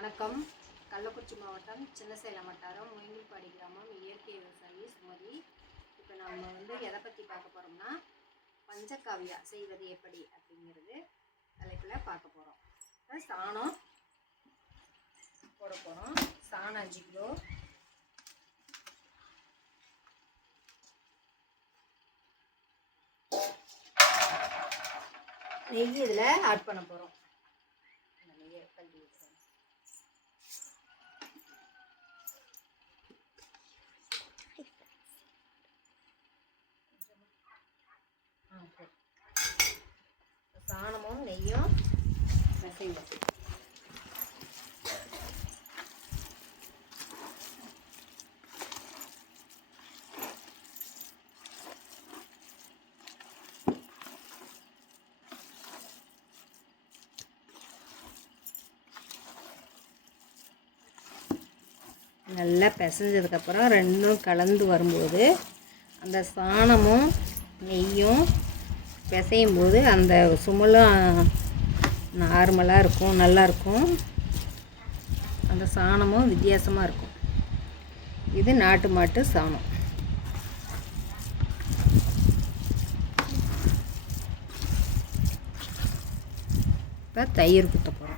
வணக்கம். கள்ளக்குறிச்சி மாவட்டம் சின்னசேலம் வட்டாரம் மொய்ங்கல்பாடி கிராமம் இயற்கை விவசாயி சுமதி. இப்போ நம்ம எதை பற்றி பார்க்க போகிறோம்னா பஞ்சகாவியா செய்வது எப்படி அப்படிங்கிறது தலைப்பில் பார்க்க போகிறோம். சாணம் போட போகிறோம். சாணம் 5 கிலோ, நெய் இதில் ஆட் பண்ண போகிறோம். நெய்யை கல்வி வைக்கிறோம். சாணமும் நெய்யும் பிசைவோம். நல்லா பிசைஞ்சதுக்கப்புறம் ரெண்டும் கலந்து வரும்போது அந்த சாணமும் நெய்யும் பிசையும் போது அந்த சுமலும் நார்மலாக இருக்கும், நல்லாயிருக்கும். அந்த சாணமும் வித்தியாசமாக இருக்கும். இது நாட்டு மாட்டு சாணம். இப்போ தயிர் குத்த போகிறோம்.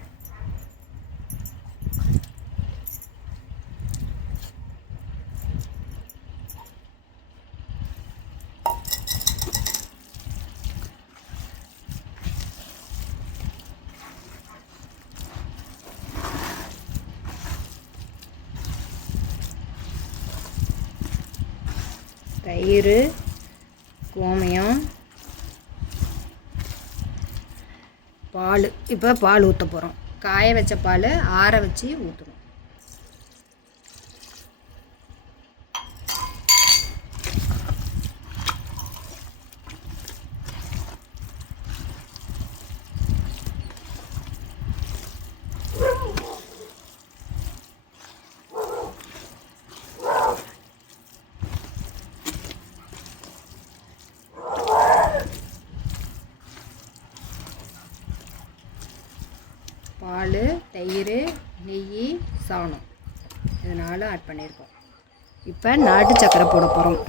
தயிர், கோமியம், பால். இப்போ பால் ஊற்ற போகிறோம். காய வச்ச பால் ஆற வச்சு ஊற்றுறோம். பால், தயிர், நெய், சாணம் இதனால் ஆட் பண்ணியிருக்கோம். இப்போ நாட்டு சக்கரை போட போகிறோம்.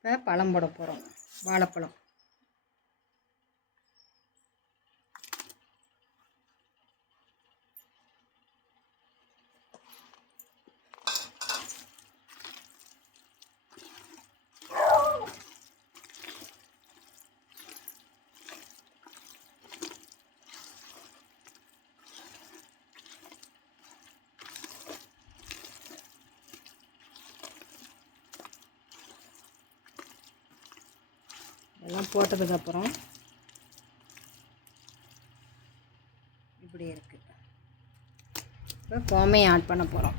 இப்போ பழம் போட போகிறோம். வாழைப்பழம். எல்லாம் போட்டதுக்கப்புறம் இப்படி இருக்குது. இப்போ கோமியம் ஆட் பண்ண போகிறோம்.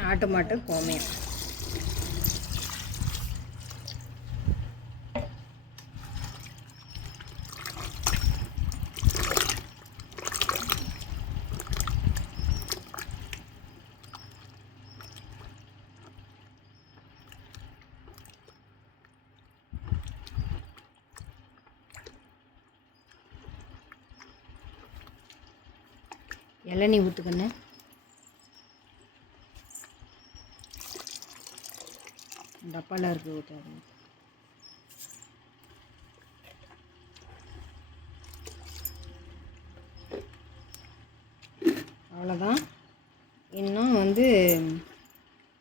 நாட்டு மாட்டு கோமியம். இளநீ ஊற்றுக்கண்ணு. டப்பாவில் இருக்குது, ஊற்றாது. அவ்வளோதான். இன்னும்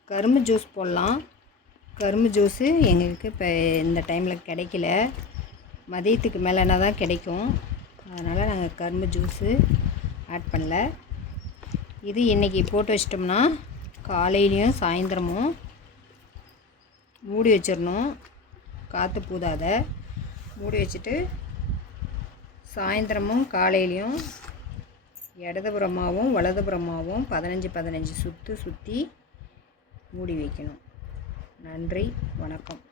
கரும்பு ஜூஸ் போடலாம். கரும்பு ஜூஸு எங்களுக்கு இப்போ இந்த டைமில் கிடைக்கல. மதியத்துக்கு மேலேனா தான் கிடைக்கும். அதனால் நாங்கள் கரும்பு ஜூஸு ஆட் பண்ணல. இது இன்றைக்கி போட்டு வச்சிட்டோம்னா காலையிலையும் சாயந்தரமும் மூடி வச்சிடணும். காற்று பூதாத மூடி வச்சுட்டு சாயந்தரமும் காலையிலையும் இடதுபுறமாகவும் வலதுபுறமாகவும் 15 சுற்றி மூடி வைக்கணும். நன்றி, வணக்கம்.